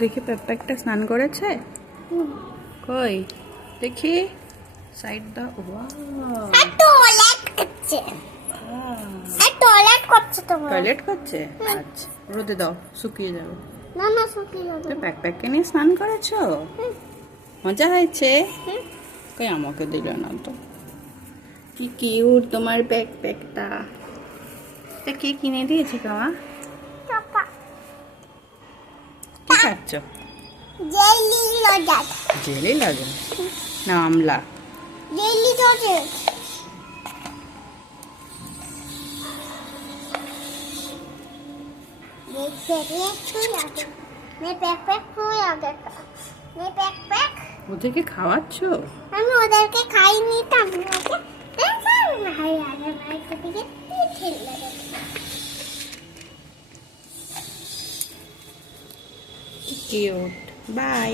দেখি পেপেকটা স্নান করেছে কই দেখি সাইড দাও ওয়াও টয়লেট করছে আচ্ছা রোদে দাও শুকিয়ে যাবে তো ব্যাকপ্যাককে নিয়ে স্নান করেছো মজা হয়েছে কই আমাকে দিল না তো কি কিউট তোমার ব্যাকপ্যাকটা এটা কে কিনে দিয়েছে কামা কি খাচ্ছ জেলি লাগে না আমলা ওদেরকে খাওয়াচ্ছ আমি ওদেরকে খাই নিতাম কিউট বাই